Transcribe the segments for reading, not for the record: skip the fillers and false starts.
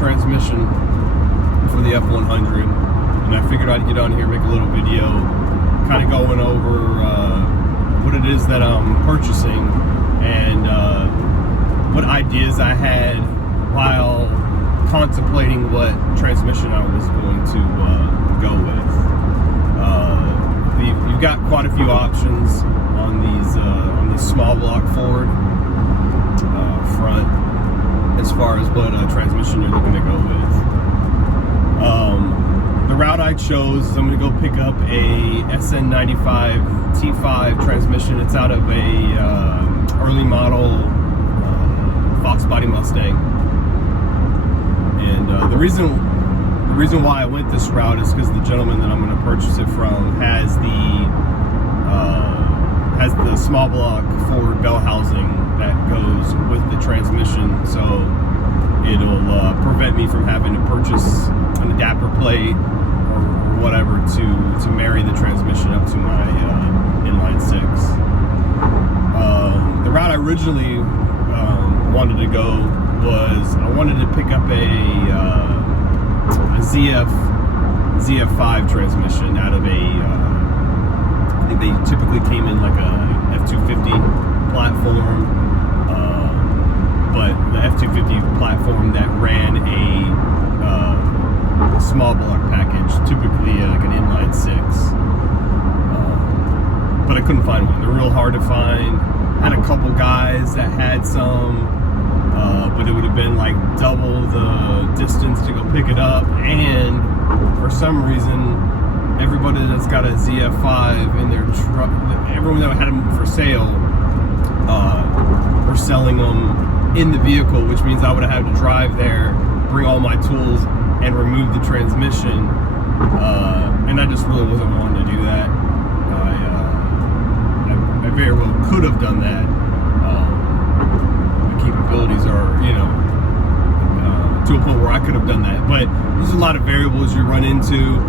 transmission for the F100, and I figured I'd get on here, make a little video, kind of going over what it is that I'm purchasing and what ideas I had while contemplating what transmission I was going to go with. You've got quite a few options on these small block Ford front as far as what transmission you're looking to go with. The route I chose is I'm going to go pick up a SN95 T5 transmission. It's out of a early model Fox body Mustang, and the reason why I went this route is because the gentleman that I'm going to purchase it from has the small block Ford bell housing that goes with the transmission, so it'll prevent me from having to purchase an adapter plate or whatever to marry the transmission up to my inline six. The route I originally wanted to go was I wanted to pick up a ZF5 transmission out of I think they typically came in like a F250 platform, but the F250 platform that ran a small block package, typically like an inline six, but I couldn't find one. They're real hard to find. Had a couple guys that had some, but it would have been like double the distance to go pick it up, and for some reason everybody that's got a ZF5 in their truck, everyone that had them for sale, were selling them in the vehicle, which means I would have had to drive there, bring all my tools, and remove the transmission, and I just really wasn't wanting to do that. I very well could have done that. The capabilities are, to a point where I could have done that, but there's a lot of variables you run into.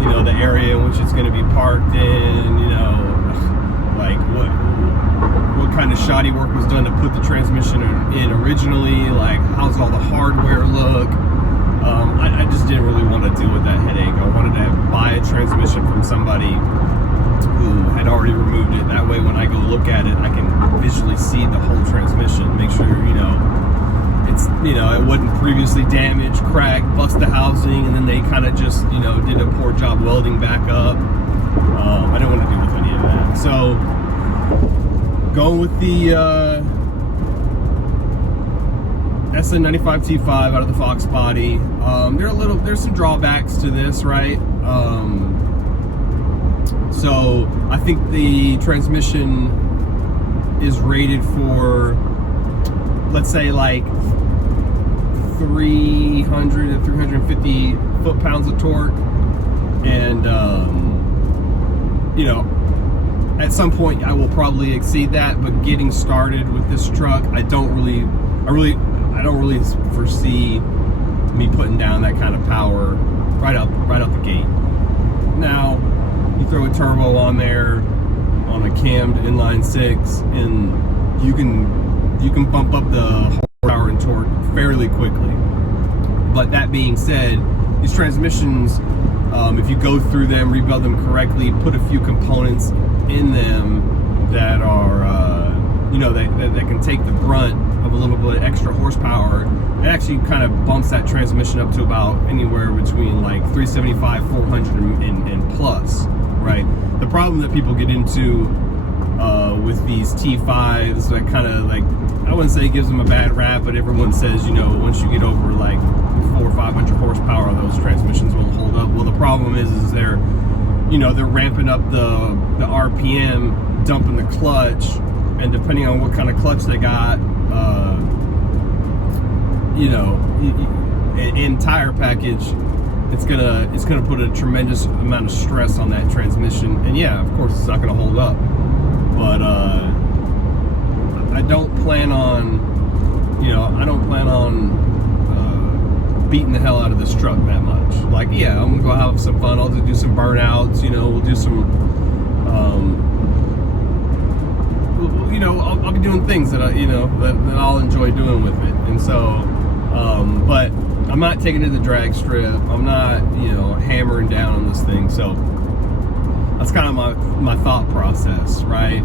The area in which it's going to be parked in, like what kind of shoddy work was done to put the transmission in originally, like how's all the hardware look. I just didn't really want to deal with that headache. I wanted to buy a transmission from somebody who had already removed it. That way when I go look at it, I can visually see the whole transmission, make sure, it's, it wasn't previously damaged, cracked, bust the housing, and then they kind of just, did a poor job welding back up. I didn't want to deal with any of that. So, going with the SN95 T5 out of the Fox body. There's some drawbacks to this, right? So, I think the transmission is rated for, let's say, like 300 to 350 foot-pounds of torque, and at some point I will probably exceed that. But getting started with this truck, I don't really foresee me putting down that kind of power right out the gate. Now, you throw a turbo on there on a cammed inline six, and you can bump up the horsepower and torque fairly quickly. But that being said, these transmissions, if you go through them, rebuild them correctly, put a few components in them that are, that can take the brunt of a little bit of extra horsepower, it actually kind of bumps that transmission up to about anywhere between like 375, 400, and plus, right? The problem that people get into with these T5s, that kind of like, I wouldn't say it gives them a bad rap, but everyone says, once you get over like 400 or 500 horsepower, those transmissions won't hold up. Well, the problem is they're ramping up the RPM, dumping the clutch, and depending on what kind of clutch they got, in tire package, it's gonna put a tremendous amount of stress on that transmission, and yeah, of course, it's not gonna hold up. But I don't plan on beating the hell out of this truck that much. Like, yeah, I'm gonna go have some fun. I'll do some burnouts. We'll do some. I'll be doing things that that I'll enjoy doing with it. And so, but I'm not taking it to the drag strip. I'm not, you know, hammering down on this thing. So that's kind of my thought process, right?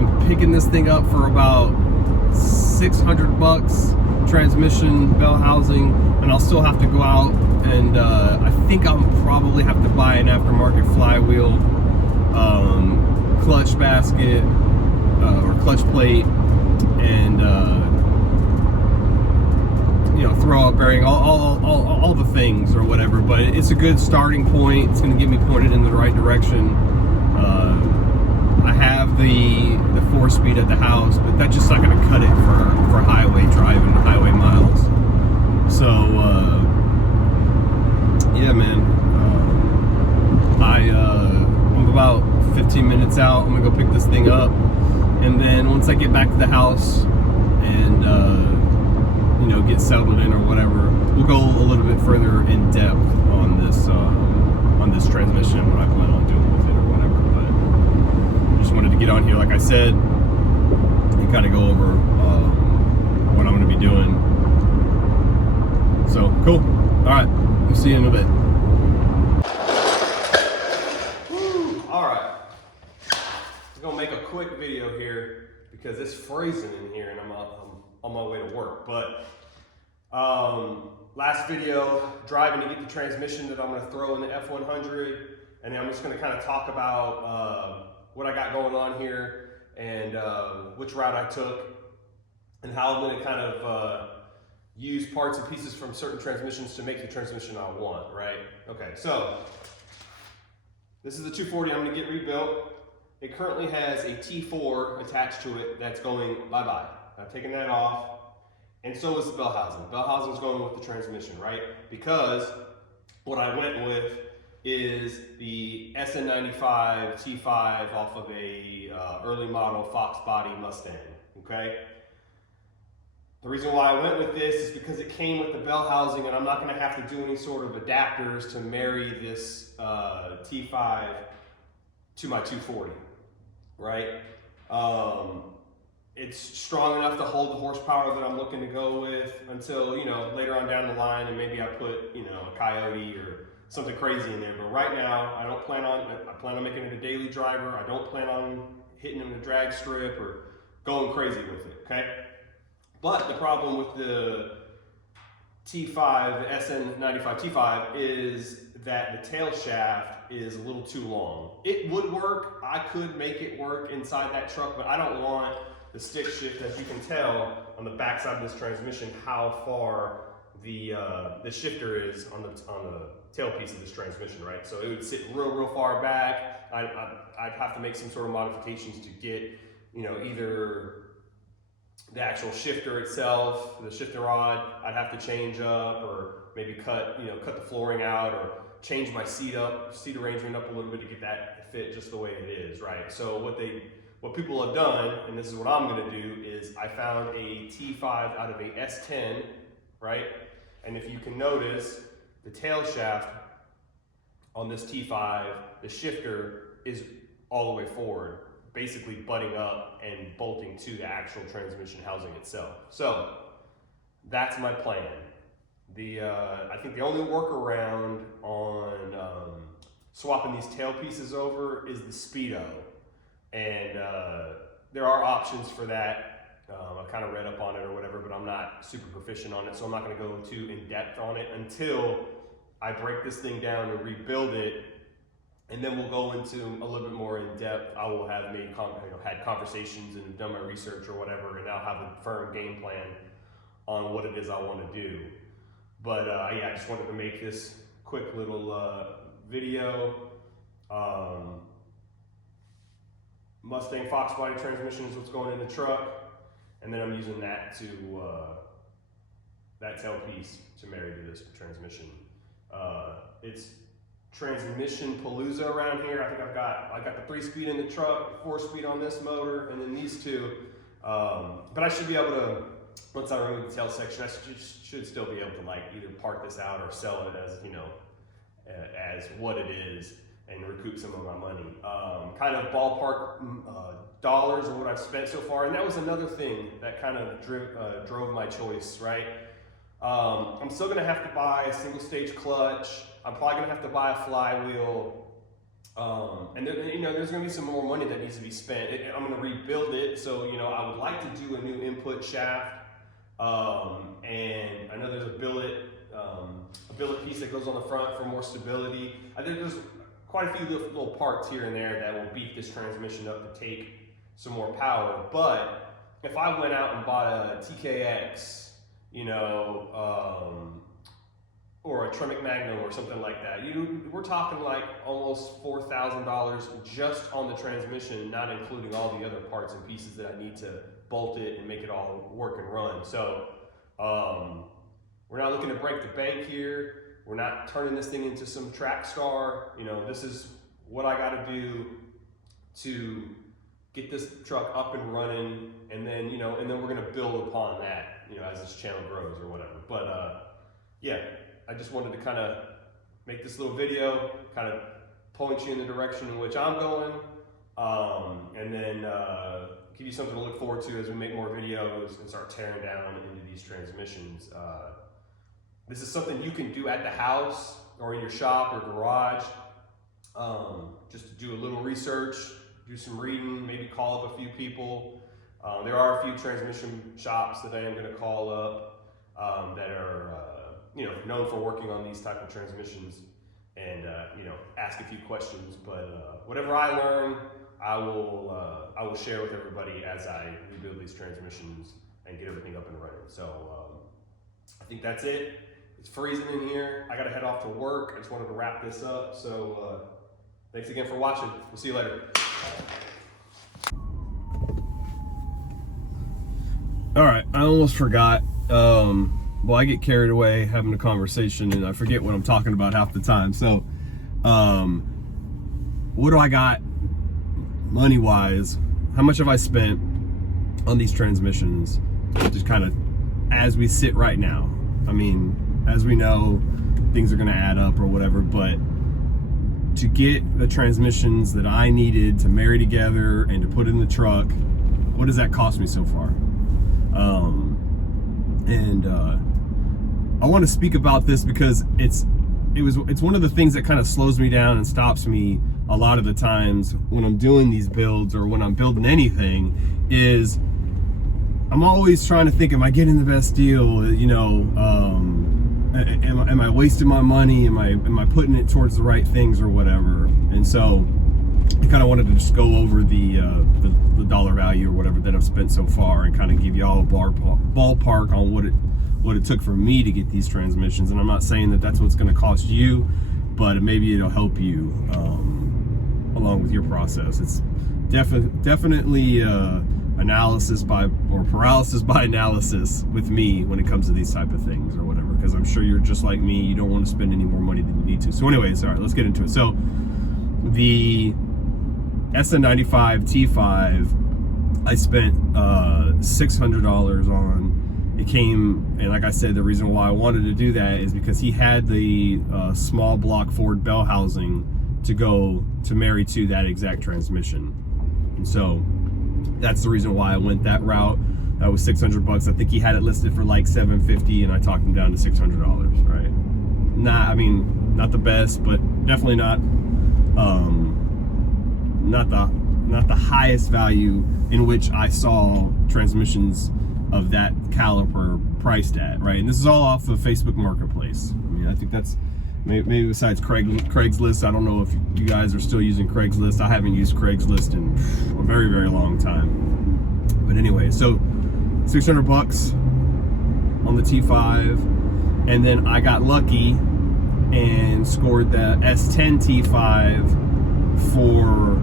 I'm picking this thing up for about $600, transmission, bell housing, and I'll still have to go out and I think I'll probably have to buy an aftermarket flywheel, clutch basket, or clutch plate, and you know, throw up bearing, all the things or whatever. But it's a good starting point. It's going to get me pointed in the right direction. I have the 4-speed at the house, but that's just not going to cut it for highway driving, highway miles. So yeah, man. I'm about 15 minutes out. I'm gonna go pick this thing up, and then once I get back to the house and you know, get settled in or whatever, we'll go a little bit further in depth on this transmission, what I plan on doing with it or whatever. But I just wanted to get on here, like I said, and kind of go over what I'm going to be doing. So cool. All right, we'll see you in a bit. All right, I'm gonna make a quick video here because it's freezing in here and I'm on my way to work. But last video, driving to get the transmission that I'm gonna throw in the F100, and then I'm just gonna kind of talk about what I got going on here and which route I took and how I'm gonna kind of use parts and pieces from certain transmissions to make the transmission I want, right? Okay, so this is the 240 I'm gonna get rebuilt. It currently has a T4 attached to it that's going bye-bye. I've taken that off, and so is the bell housing. The bell housing is going with the transmission, right? Because what I went with is the SN95 T5 off of a early model Fox body Mustang, okay? The reason why I went with this is because it came with the bell housing, and I'm not gonna have to do any sort of adapters to marry this T5 to my 240, right? It's strong enough to hold the horsepower that I'm looking to go with until, you know, later on down the line, and maybe I put, you know, a Coyote or something crazy in there. But right now, I plan on making it a daily driver. I don't plan on hitting in the drag strip or going crazy with it, okay? But the problem with the T5, the SN95 T5, is that the tail shaft is a little too long. It would work. I could make it work inside that truck, but I don't want the stick shift, as you can tell on the back side of this transmission, how far the shifter is on the tailpiece of this transmission, right? So it would sit real far back. I'd have to make some sort of modifications to get, you know, either the actual shifter itself, the shifter rod, I'd have to change up, or maybe cut the flooring out, or change my seat arrangement up a little bit to get that to fit just the way it is, right? So what people have done, and this is what I'm gonna do, is I found a T5 out of a S10, right? And if you can notice, the tail shaft on this T5, the shifter is all the way forward, basically butting up and bolting to the actual transmission housing itself. So that's my plan. I think the only workaround on swapping these tail pieces over is the speedo, and there are options for that. I kind of read up on it or whatever, but I'm not super proficient on it, so I'm not going to go too in depth on it until I break this thing down and rebuild it. And then we'll go into a little bit more in depth. I will have had conversations and done my research or whatever, and I'll have a firm game plan on what it is I want to do. But yeah, I just wanted to make this quick little video. Mustang Fox body transmission is what's going in the truck, and then I'm using that that tailpiece to marry to this transmission. It's transmission palooza around here. I think I got the 3-speed in the truck, 4-speed on this motor, and then these two. But I should be able to, once I remove the tail section, I should still be able to like either park this out or sell it as, you know, as what it is and recoup some of my money. Kind of ballpark dollars of what I've spent so far, and that was another thing that kind of drove my choice, right? I'm still gonna have to buy a single stage clutch. I'm probably gonna have to buy a flywheel. And there's gonna be some more money that needs to be spent. I'm gonna rebuild it, so I would like to do a new input shaft. And I know there's a billet piece that goes on the front for more stability. I think there's quite a few little parts here and there that will beef this transmission up to take some more power. But if I went out and bought a TKX, or a Tremec Magnum or something like that, we're talking like almost $4,000 just on the transmission, not including all the other parts and pieces that I need to bolt it and make it all work and run. So we're not looking to break the bank here. We're not turning this thing into some track star. This is what I got to do to get this truck up and running, and then and then we're gonna build upon that, as this channel grows or whatever. But yeah, I just wanted to kind of make this little video, kind of point you in the direction in which I'm going, and then give you something to look forward to as we make more videos and start tearing down into these transmissions. This is something you can do at the house or in your shop or garage, just to do a little research, do some reading, maybe call up a few people. There are a few transmission shops that I am going to call up that are known for working on these type of transmissions, and ask a few questions. But whatever I learn, I will share with everybody as I rebuild these transmissions and get everything up and running. So I think that's it. It's freezing in here. I gotta head off to work. I just wanted to wrap this up. So thanks again for watching. We'll see you later. All right, I almost forgot. Well, I get carried away having a conversation and I forget what I'm talking about half the time. So what do I got money-wise? How much have I spent on these transmissions? Just kind of as we sit right now. I mean, as we know, things are gonna add up or whatever, but to get the transmissions that I needed to marry together and to put in the truck, what does that cost me so far? I want to speak about this because it's one of the things that kind of slows me down and stops me a lot of the times when I'm doing these builds or when I'm building anything. Is I'm always trying to think, am I getting the best deal? Am I wasting my money? Am I putting it towards the right things or whatever? And so I kind of wanted to just go over the dollar value or whatever that I've spent so far, and kind of give you all a ballpark on what it took for me to get these transmissions. And I'm not saying that that's what's going to cost you, but maybe it'll help you along with your process. It's definitely analysis or paralysis by analysis with me when it comes to these type of things or whatever, because I'm sure you're just like me. You don't want to spend any more money than you need to. So anyways, all right, let's get into it. So the SN95 T5 I spent $600 on. It came, and like I said, the reason why I wanted to do that is because he had the small block Ford bell housing to marry to that exact transmission, and so that's the reason why I went that route. That was $600. I think he had it listed for like $750, and I talked him down to $600. Right? Not the best, but definitely not the highest value in which I saw transmissions of that caliber priced at. Right? And this is all off of Facebook Marketplace. I mean, I think that's maybe besides Craigslist. I don't know if you guys are still using Craigslist. I haven't used Craigslist in a very, very long time. But anyway, so $600 on the T5, and then I got lucky and scored the S10 T5 for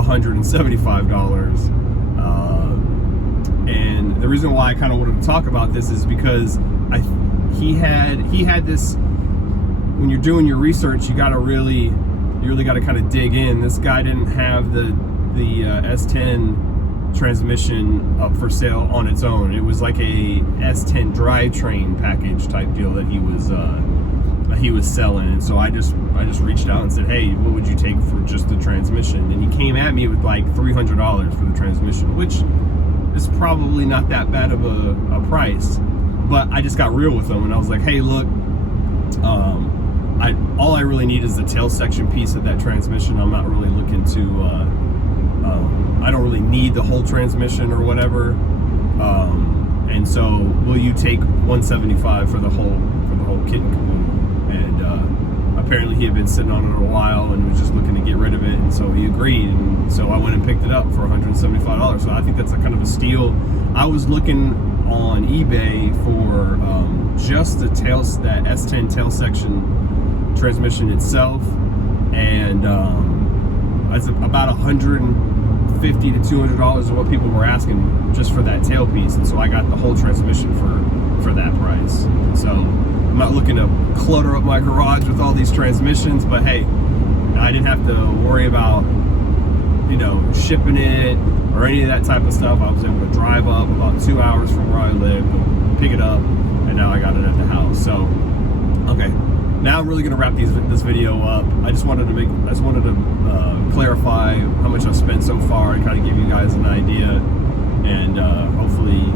$175. And the reason why I kind of wanted to talk about this is because he had this. When you're doing your research, you really got to kind of dig in. This guy didn't have the S10 transmission up for sale on its own. It was like a S10 drivetrain package type deal that he was selling. And so I just reached out and said, hey, what would you take for just the transmission? And he came at me with like $300 for the transmission, which is probably not that bad of a price. But I just got real with them, and I was like, hey, look, all I really need is the tail section piece of that transmission. I'm not really looking to, I don't really need the whole transmission or whatever. And so, will you take $175 for the whole kit and caboodle? And apparently he had been sitting on it a while and was just looking to get rid of it, and so he agreed. And so I went and picked it up for $175. So I think that's a kind of a steal. I was looking on eBay for just the tails, that S10 tail section transmission itself, and it's about $150 to $200 is what people were asking just for that tailpiece, and so I got the whole transmission for that price. So I'm not looking to clutter up my garage with all these transmissions, but hey, I didn't have to worry about, you know, shipping it or any of that type of stuff. I was able to drive up about 2 hours from where I live, pick it up, and now I got it at the house. So, okay, now I'm really gonna wrap this video up. I just wanted to clarify how much I've spent so far and kind of give you guys an idea, and hopefully